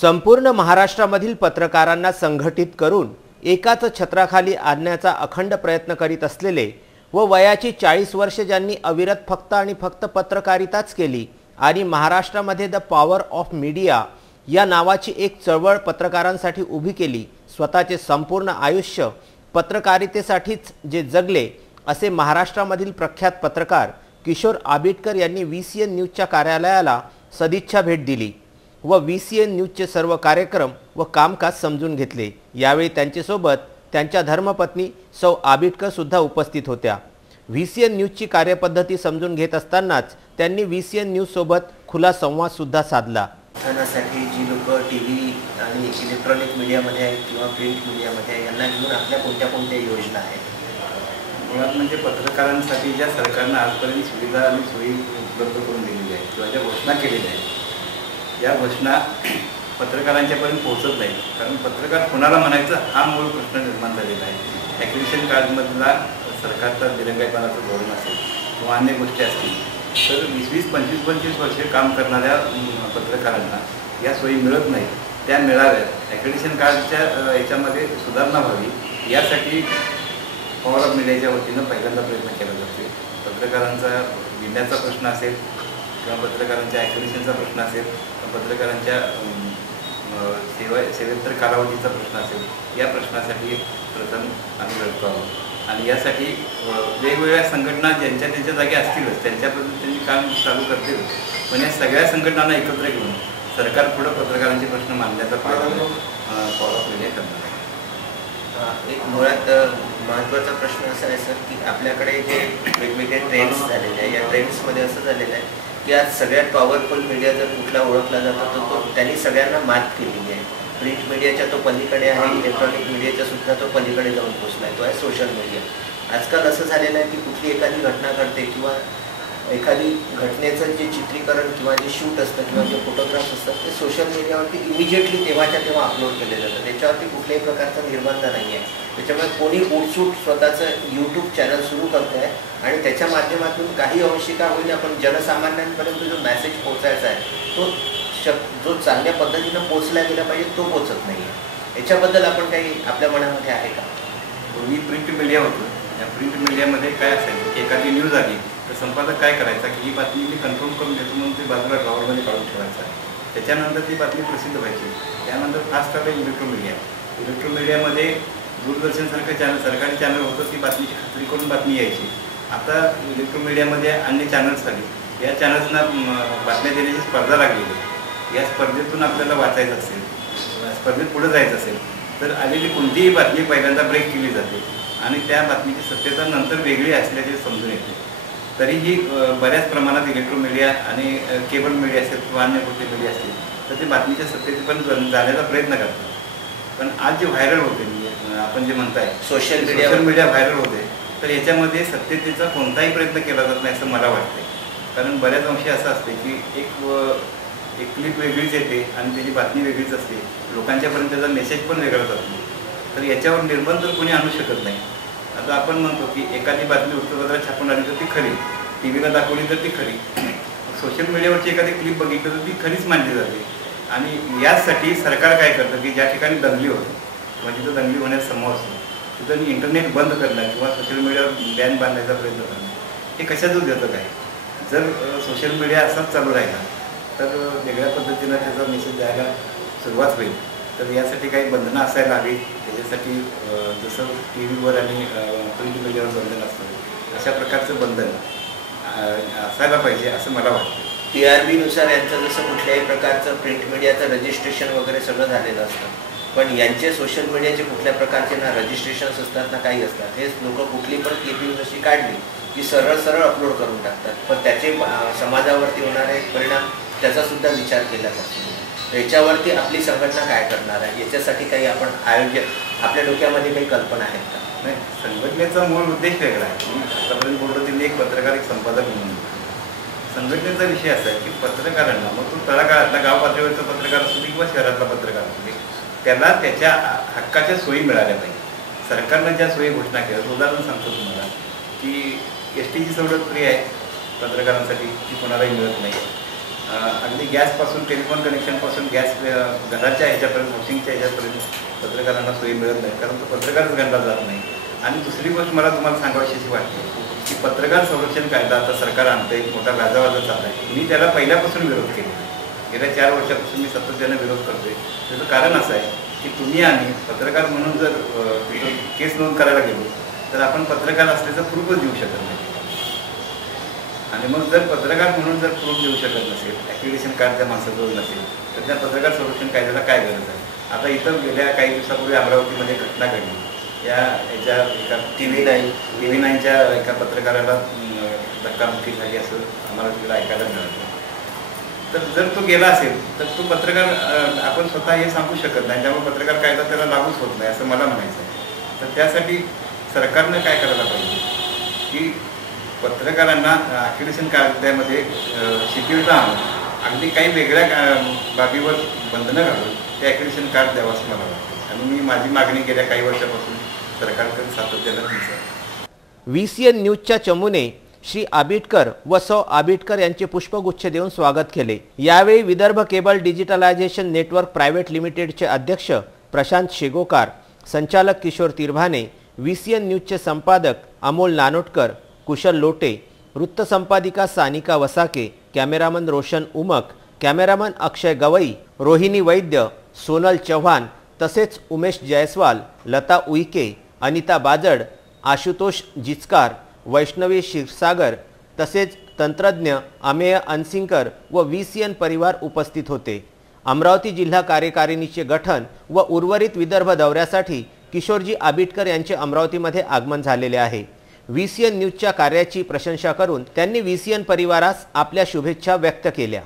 संपूर्ण महाराष्ट्रामधील पत्रकारांना संघटित करून एकाच छत्राखाली आणण्याचा अखंड प्रयत्न करीत असलेले व वयाची 40 वर्षे ज्यांनी अविरत फक्त पत्रकारिताच केली आणि महाराष्ट्रामध्ये द पॉवर ऑफ मीडिया या नावाची एक चळवळ पत्रकारांसाठी उभी केली, स्वतःचे संपूर्ण आयुष्य पत्रकारितेसाठीच जे जगले असे महाराष्ट्रामधील प्रख्यात पत्रकार किशोर आबिटकर यांनी VCN न्यूजच्या कार्यालयाला सदिच्छा भेट दिली व VCN न्यूजचे सर्व कार्यक्रम व कामकाज समजून घेतले। यावेळी त्यांच्यासोबत त्यांच्या धर्मपत्नी सौ आबिटकर सुद्धा उपस्थित होत्या। VCN न्यूजची कार्यपद्धती समजून घेत असतानाच त्यांनी VCN न्यूज सोबत खुला संवाद सुद्धा साधला। साठी जी लोक टीव्ही आणि इलेक्ट्रॉनिक मीडियामध्ये आहेत किंवा प्रिंट मीडियामध्ये आहे यांना घेऊन आपल्या कोणत्या योजना आहेत? मुळात म्हणजे पत्रकारांसाठी ज्या सरकारने आजपर्यंत सुविधा आणि सोयी उपलब्ध करून दिलेल्या आहेत किंवा ज्या घोषणा केलेल्या आहेत या घोषणा पत्रकारांच्यापर्यंत पोहोचत नाही। कारण पत्रकार कोणाला म्हणायचं हा मूळ प्रश्न निर्माण झालेला आहे। ॲक्विजिशन कार्डमधला सरकारचा दिरंगाईपणाचं धोरण असेल किंवा अन्य गोष्टी असतील तर 20-25 वर्षे काम करणाऱ्या पत्रकारांना या सोयी मिळत नाही, त्या मिळाव्यात। ॲक्विजिशन कार्डच्या याच्यामध्ये सुधारणा व्हावी यासाठी पॉवर ऑफ मीडियाच्या वतीनं पहिल्यांदा प्रयत्न केला जातो। पत्रकारांचा विम्याचा प्रश्न असेल किंवा पत्रकारांच्या ॲक्विजिशनचा प्रश्न असेल किंवा पत्रकारांच्या सेवेतर कालावधीचा प्रश्न असेल या प्रश्नासाठी प्रथम आम्ही लढतो आहोत आणि यासाठी वेगवेगळ्या संघटना ज्यांच्या जागी असतीलच त्यांच्याबद्दल त्यांनी काम चालू करतील, पण या सगळ्या संघटनांना एकत्र घेऊन सरकार पुढं पत्रकारांचे प्रश्न मांडण्याचा प्रयत्न पॉवर ऑफ मीडिया करणार आहे। एक मुळात महत्त्वाचा प्रश्न असा आहे सर की आपल्याकडे जे वेगवेगळे ट्रेंड्स झालेले आहे या ट्रेंड्समध्ये असं झालेलं आहे की आज सगळ्यात पॉवरफुल मीडिया जर कुठला ओळखला जातो तर तो त्यांनी सगळ्यांना मात केलेली आहे। प्रिंट मीडियाच्या तो पलीकडे आहे, इलेक्ट्रॉनिक मीडियाचा सुद्धा तो पलीकडे जाऊन पोचला आहे, तो आहे सोशल मीडिया। आजकाल असं झालेलं आहे की कुठली एखादी घटना घडते किंवा एखादी घटनेचं जे चित्रीकरण किंवा जे शूट असतं किंवा जे फोटोग्राफ्स असतात ते सोशल मीडियावरती इमिजिएटली तेव्हाच्या तेव्हा अपलोड केले जातं। त्याच्यावरती कुठल्याही प्रकारचा निर्बंध नाही आहे। त्याच्यामुळे कोणी उठसूट स्वतःचं यूट्यूब चॅनल सुरू करत आहे आणि त्याच्या माध्यमातून काही अंशिका होईल आपण जनसामान्यांपर्यंत जो मेसेज पोहोचायचा आहे तो जो चांगल्या पद्धतीनं पोहोचला गेला पाहिजे तो पोहोचत नाही आहे। याच्याबद्दल आपण काही आपल्या मनामध्ये आहे का? पूर्वी प्रिंट मीडिया होतं, या प्रिंट मीडियामध्ये काय असायचं की एखादी न्यूज आली तर संपादक काय करायचा की ही बातमी मी कन्फर्म करून देतो म्हणून ती बाजूला ड्रॉवरमध्ये काढून ठेवायचा। त्याच्यानंतर ती बातमी प्रसिद्ध व्हायची। त्यानंतर फास्ट आलं इलेक्ट्रो मीडियामध्ये दूरदर्शनसारखं चॅनल सरकारी चॅनल होतं, ती बातमीची खात्री करून बातमी यायची। आता इलेक्ट्रो मीडियामध्ये अन्य चॅनल्स आली, या चॅनल्सना बातम्या देण्याची स्पर्धा लागलेली आहे। या स्पर्धेतून आपल्याला वाचायचं असेल, स्पर्धेत पुढे जायचं असेल तर आलेली कोणतीही बातमी पहिल्यांदा ब्रेक केली जाते आणि त्या बातमीची सत्यता नंतर वेगळी असल्याचे समजून येते। तरीही बऱ्याच प्रमाणात इलेक्ट्रो मीडिया आणि केबल मीडिया असेल किंवा अन्य कुठले मीडिया असतील तर ते बातमीच्या सत्यतेपर्यंत जाण्याचा प्रयत्न करतात। पण आज जे व्हायरल होते आपण जे म्हणताय सोशल मीडिया व्हायरल होते तर याच्यामध्ये सत्यतेचा कोणताही प्रयत्न केला जात नाही असं मला वाटते। कारण बऱ्याच अंशी असं असते की एक क्लिप वेगळीच येते आणि त्याची बातमी वेगळीच असते, लोकांच्यापर्यंत त्याचा मेसेज पण वेगळा जातो। तर याच्यावर निर्बंध कोणी आणू शकत नाही। आता आपण म्हणतो की एखादी बातमी वृत्तपत्रात छापून आली तर ती खरी, टीव्हीला दाखवली तर ती खरी, सोशल मीडियावरची एखादी क्लिप बघितली तर ती खरीच मानली जाते। आणि यासाठी सरकार काय करतं की ज्या ठिकाणी दंगली होते किंवा जिथं दंगली होण्यास समोर असतो तिथं इंटरनेट बंद करणं किंवा सोशल मीडियावर बॅन बांधण्याचा प्रयत्न करणं हे कशाचं देतं काय? जर सोशल मीडिया असाच चालू राहिला तर वेगळ्या पद्धतीनं त्याचा मेसेज द्यायला सुरुवात होईल। तर यासाठी काही बंधनं असायला हवी। त्याच्यासाठी जसं टीव्हीवर आणि प्रिंट मीडियावर बंधन असतं अशा प्रकारचं बंधन असायला पाहिजे असं मला वाटतं। TRBनुसार यांचं जसं कुठल्याही प्रकारचं प्रिंट मीडियाचं रजिस्ट्रेशन वगैरे सगळं झालेलं असतं, पण यांचे सोशल मीडियाचे कुठल्या प्रकारचे ना रजिस्ट्रेशन्स असतात ना काही असतात। हे लोक कुठली पण क्लिपिंग जशी काढली की सरळ अपलोड करून टाकतात, पण त्याचे समाजावरती होणारे परिणाम त्याचा सुद्धा विचार केला जातो। याच्यावरती आपली संघटना काय करणार आहे याच्यासाठी काही आपण आपल्या डोक्यामध्ये काही कल्पना आहेत का? नाही, संघटनेचा मूळ उद्देश वेगळा आहे। मी आतापर्यंत बोलतो की एक पत्रकार एक संपादक म्हणून संघटनेचा विषय असा आहे की पत्रकारांना मग तो तळागाळातला गाव पातळीवरचा पत्रकार असू दे किंवा शहरातला पत्रकार असू दे त्याला त्याच्या हक्काच्या सोयी मिळाल्या पाहिजे। सरकारनं ज्या सोयी घोषणा केल्या उदाहरण सांगतो तुम्हाला की STची सवलत फ्री आहे पत्रकारांसाठी, ती कोणालाही मिळत नाही। अगदी गॅसपासून टेलिफोन कनेक्शनपासून गॅस घराच्या ह्याच्यापर्यंत हाऊसिंगच्या ह्याच्यापर्यंत पत्रकारांना सोयी मिळत नाही, कारण तो पत्रकारच गणला जात नाही. आणि दुसरी गोष्ट मला तुम्हाला सांगावीशी वाटते की पत्रकार संरक्षण कायदा आता सरकार आणतं, एक मोठा गाजावाजा चालला आहे. मी त्याला पहिल्यापासून विरोध केला, गेल्या 4 वर्षापासून मी सातत्याने विरोध करतोय. त्याचं कारण असं आहे की तुम्ही आणि पत्रकार म्हणून जर केस नोंद करायला गेलो तर आपण पत्रकार असल्याचं प्रूफच देऊ शकत नाही. आणि मग जर पत्रकार म्हणून जर प्रूफ देऊ शकत नसेल, ॲक्रिडिटेशन कार्ड त्या माणसाजवळ नसेल, तर त्या पत्रकार संरक्षण कायद्याला काय गरज आहे. आता इथं गेल्या काही दिवसापूर्वी अमरावतीमध्ये घटना घडली. याच्या एका TV9च्या एका पत्रकाराला धक्काबुक्की झाली असं आम्हाला तिकडे ऐकायला मिळालं. तर जर तो गेला असेल तर तो पत्रकार आपण स्वतः हे सांगू शकत नाही, त्यामुळे पत्रकार कायदा त्याला लागूच होत नाही असं मला म्हणायचं आहे. तर त्यासाठी सरकारनं काय करायला पाहिजे की पत्रकारांना ॲक्रिडिटेशन कायद्यामध्ये शिथिलता आणून अगदी काही वेगळ्या बाबीवर बंधनं घालून ते ॲक्रिडिटेशन कार्ड द्यावं असं मला वाटतं. आणि मी माझी मागणी गेल्या काही वर्षापासून सरकारकडे सातत्यानं दिसत. VCN न्यूजच्या चमूने श्री आबिटकर व सौ आबिटकर यांचे पुष्पगुच्छ देऊन स्वागत केले. यावेळी Vidarbha cable digitalisation network private लिमिटेडचे अध्यक्ष प्रशांत शेगोकार, संचालक किशोर तिरभाने, VCN न्यूजचे संपादक अमोल नानोटकर, कुशल लोटे, वृत्तसंपादिका सानिका वसाके, कॅमेरामन रोशन उमक, कॅमेरामन अक्षय गवई, रोहिणी वैद्य, सोनल चव्हाण तसेच उमेश जयस्वाल, लता उईके, अनिता बाजड, आशुतोष जिचकार, वैष्णवी क्षीरसागर तसेच तंत्रज्ञ अमेय अनसिंकर व VCN परिवार उपस्थित होते. अमरावती जिल्हा कार्यकारिणीचे गठन व उर्वरित विदर्भ दौऱ्यासाठी किशोरजी आबिटकर यांचे अमरावतीमध्ये आगमन झालेले आहे. VCN न्यूजच्या कार्याची प्रशंसा करून त्यांनी VCN परिवारास आपल्या शुभेच्छा व्यक्त केल्या.